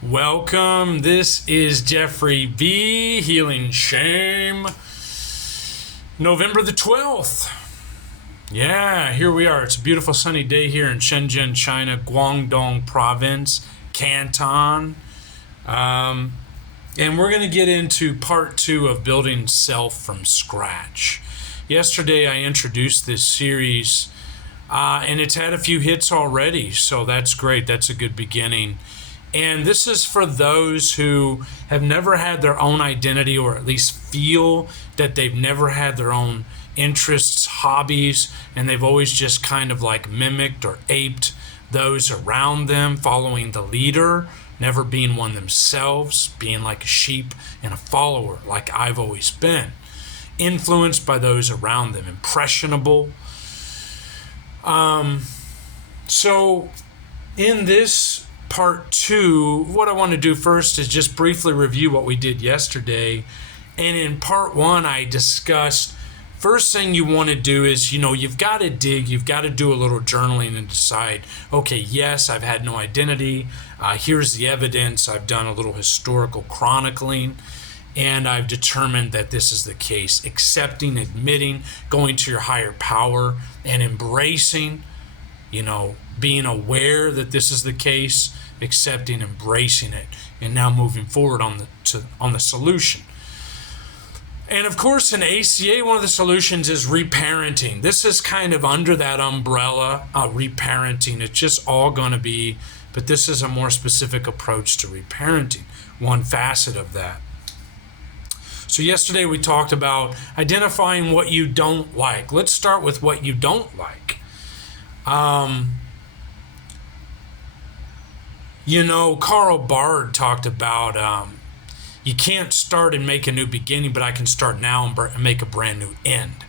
Welcome. This is Jeffrey B. Healing Shame. November the 12th. Yeah, here we are. It's a beautiful sunny day here in Shenzhen, China, Guangdong Province, Canton. And we're going to get into part 2 of building self from scratch. Yesterday I introduced this series and it's had a few hits already, so that's great. That's a good beginning. And this is for those who have never had their own identity, or at least feel that they've never had their own interests, hobbies, and they've always just kind of like mimicked or aped those around them, following the leader, never being one themselves, being like a sheep and a follower, like I've always been, influenced by those around them, impressionable. So in this part 2, what I want to do first is just briefly review what we did yesterday. And in part 1, I discussed, first thing you want to do is, you've got to dig, you've got to do a little journaling and decide, okay, yes, I've had no identity. Here's the evidence. I've done a little historical chronicling, and I've determined that this is the case. Accepting, admitting, going to your higher power, and embracing, being aware that this is the case, accepting, embracing it, and now moving forward on the solution. And of course, in ACA, one of the solutions is reparenting. This is kind of under that umbrella, reparenting. It's just all going to be, but this is a more specific approach to reparenting, one facet of that. So yesterday we talked about identifying what you don't like. Let's start with what you don't like. Karl Barth talked about you can't start and make a new beginning, but I can start now and make a brand new end.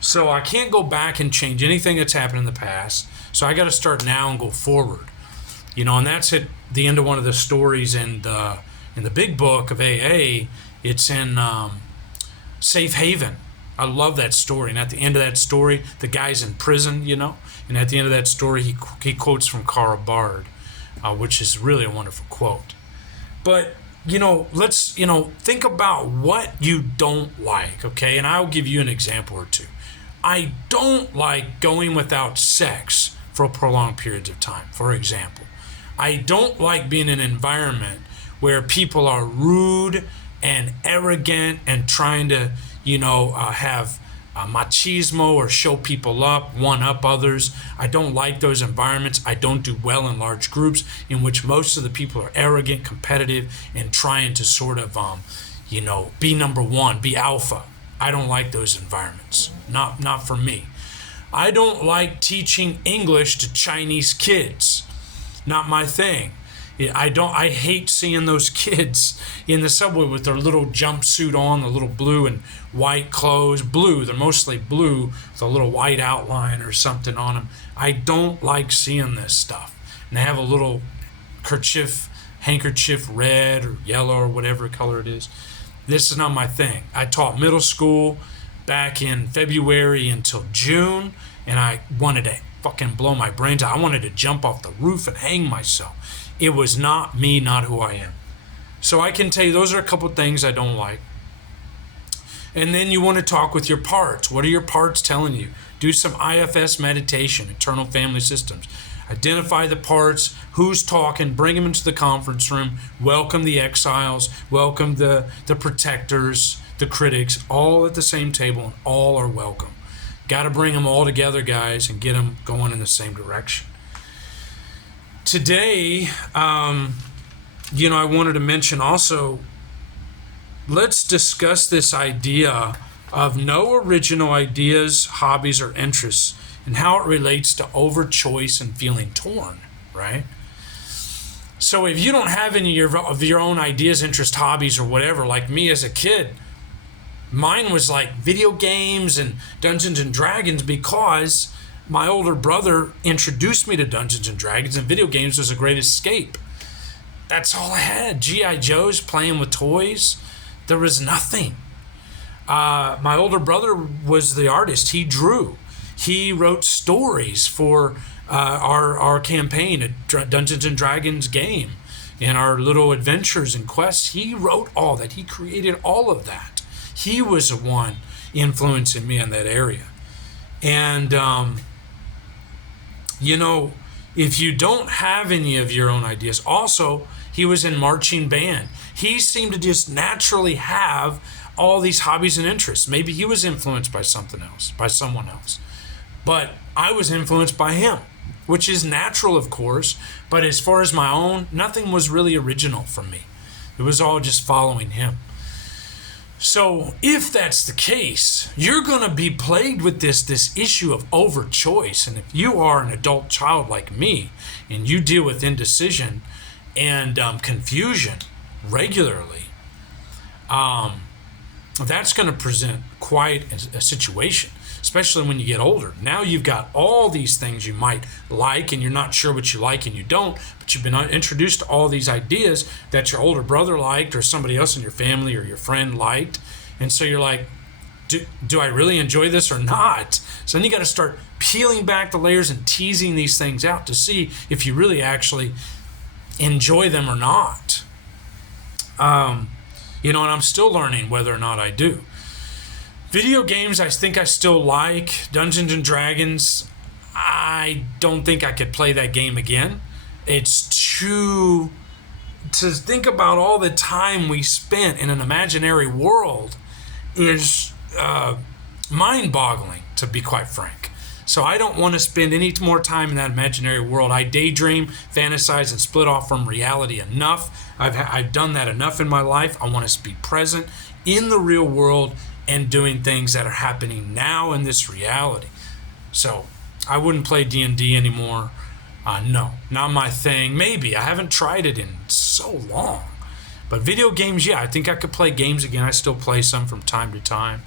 So I can't go back and change anything that's happened in the past. So I got to start now and go forward. And that's at the end of one of the stories in the big book of AA. It's in Safe Haven. I love that story. And at the end of that story, the guy's in prison, and at the end of that story, he quotes from Karl Barth, which is really a wonderful quote. But, let's, think about what you don't like, okay? And I'll give you an example or two. I don't like going without sex for prolonged periods of time, for example. I don't like being in an environment where people are rude and arrogant and trying to, have machismo or show people up, one up others. I don't like those environments. I don't do well in large groups in which most of the people are arrogant, competitive, and trying to sort of, be number one, be alpha. I don't like those environments. Not for me. I don't like teaching English to Chinese kids. Not my thing. I hate seeing those kids in the subway with their little jumpsuit on, the little blue and white clothes. Blue, they're mostly blue with a little white outline or something on them. I don't like seeing this stuff. And they have a little handkerchief, red or yellow or whatever color it is. This is not my thing. I taught middle school back in February until June, and I wanted to fucking blow my brains out. I wanted to jump off the roof and hang myself. It was not me, not who I am. So I can tell you those are a couple things I don't like. And then you want to talk with your parts. What are your parts telling you? Do some IFS meditation, internal family systems. Identify the parts, who's talking, bring them into the conference room, welcome the exiles, welcome the protectors, the critics, all at the same table, and all are welcome. Got to bring them all together, guys, and get them going in the same direction. Today, I wanted to mention also, let's discuss this idea of no original ideas, hobbies, or interests, and how it relates to overchoice and feeling torn, right? So if you don't have any of your own ideas, interests, hobbies, or whatever, like me as a kid, mine was like video games and Dungeons and Dragons, because my older brother introduced me to Dungeons and Dragons, and video games was a great escape. That's all I had. G.I. Joes, playing with toys. There was nothing. My older brother was the artist. He drew. He wrote stories for our campaign, a Dungeons and Dragons game. in our little adventures and quests. He wrote all that. He created all of that. He was the one influencing me in that area. And, if you don't have any of your own ideas, also, he was in marching band. He seemed to just naturally have all these hobbies and interests. Maybe he was influenced by something else, by someone else. But I was influenced by him, which is natural, of course. But as far as my own, nothing was really original from me. It was all just following him. So if that's the case, you're going to be plagued with this issue of overchoice. And if you are an adult child like me and you deal with indecision and confusion regularly, that's going to present quite a situation, especially when you get older. Now you've got all these things you might like and you're not sure what you like and you don't, but you've been introduced to all these ideas that your older brother liked or somebody else in your family or your friend liked. And so you're like, do I really enjoy this or not? So then you got to start peeling back the layers and teasing these things out to see if you really actually enjoy them or not. And I'm still learning whether or not I do. Video games, I think I still like. Dungeons and Dragons, I don't think I could play that game again. It's to think about all the time we spent in an imaginary world is mind-boggling, to be quite frank. So I don't want to spend any more time in that imaginary world. I daydream, fantasize, and split off from reality enough. I've done that enough in my life. I want to be present in the real world and doing things that are happening now in this reality. So I wouldn't play D&D anymore. No, not my thing. Maybe. I haven't tried it in so long. But video games, yeah, I think I could play games again. I still play some from time to time.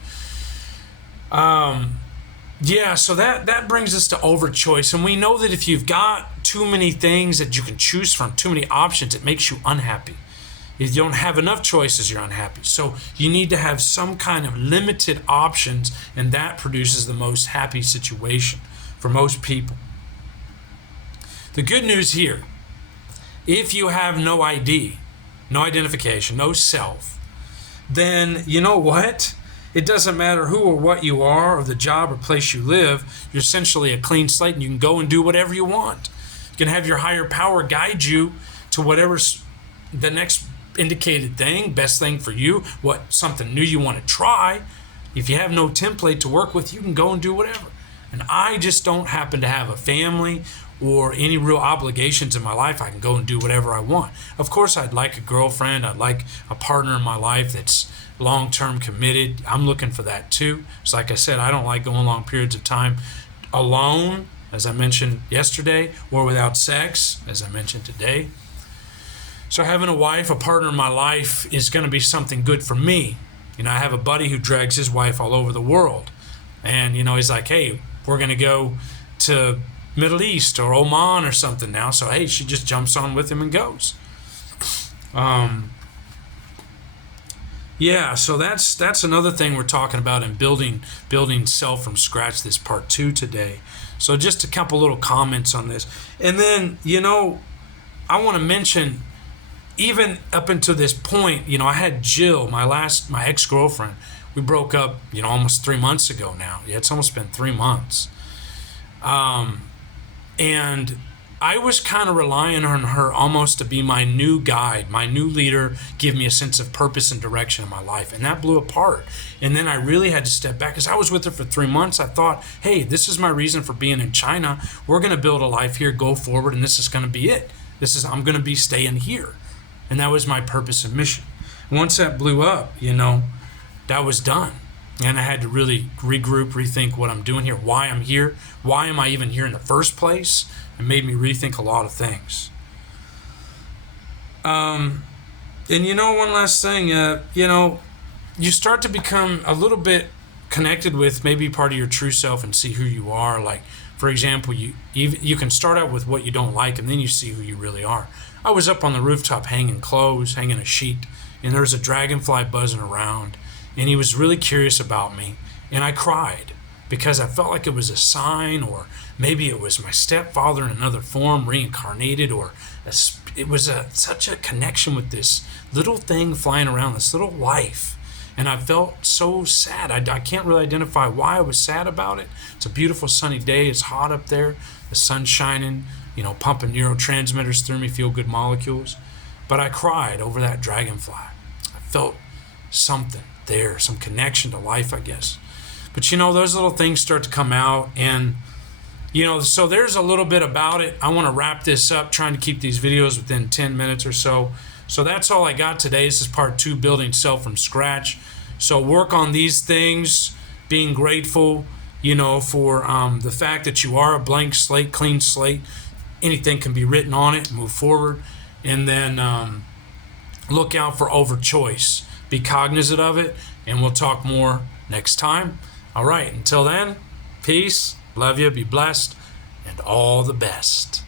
Yeah, so that brings us to overchoice. And we know that if you've got too many things that you can choose from, too many options, it makes you unhappy. If you don't have enough choices, you're unhappy. So you need to have some kind of limited options, and that produces the most happy situation for most people. The good news here, if you have no ID, no identification, no self, then you know what? It doesn't matter who or what you are or the job or place you live. You're essentially a clean slate and you can go and do whatever you want. You can have your higher power guide you to whatever's the next indicated thing, best thing for you, something new you want to try. If you have no template to work with, you can go and do whatever. And I just don't happen to have a family or any real obligations in my life. I can go and do whatever I want. Of course, I'd like a girlfriend. I'd like a partner in my life that's long-term committed. I'm looking for that too. So like I said, I don't like going long periods of time alone, as I mentioned yesterday, or without sex, as I mentioned today. So having a wife, a partner in my life is going to be something good for me. I have a buddy who drags his wife all over the world. And, he's like, hey, we're going to go to Middle East or Oman or something now. So, hey, she just jumps on with him and goes. Yeah, so that's another thing we're talking about in building self from scratch, this part 2 today. So just a couple little comments on this. And then, I want to mention, even up until this point, I had Jill, my ex-girlfriend. We broke up, almost 3 months ago now. Yeah, it's almost been 3 months. And I was kind of relying on her almost to be my new guide, my new leader, give me a sense of purpose and direction in my life. And that blew apart. And then I really had to step back because I was with her for 3 months. I thought, hey, this is my reason for being in China. We're going to build a life here, go forward, and this is going to be it. I'm going to be staying here. And that was my purpose and mission. Once that blew up, that was done. And I had to really regroup, rethink what I'm doing here, why I'm here, why am I even here in the first place? It made me rethink a lot of things. And one last thing, you start to become a little bit connected with maybe part of your true self and see who you are. Like, for example, you can start out with what you don't like and then you see who you really are. I was up on the rooftop hanging clothes, hanging a sheet, and there was a dragonfly buzzing around, and he was really curious about me, and I cried because I felt like it was a sign, or maybe it was my stepfather in another form reincarnated, or it was such a connection with this little thing flying around, this little life. And I felt so sad. I can't really identify why I was sad about it. It's a beautiful sunny day. It's hot up there. The sun's shining, pumping neurotransmitters through me, feel good molecules. But I cried over that dragonfly. I felt something there, some connection to life, I guess. But those little things start to come out, and so there's a little bit about it. I want to wrap this up, trying to keep these videos within 10 minutes or so. So that's all I got today. This is part 2, building self from scratch. So work on these things, being grateful, for the fact that you are a blank slate, clean slate. Anything can be written on it, move forward. And then look out for overchoice. Be cognizant of it, and we'll talk more next time. All right, until then, peace, love you, be blessed, and all the best.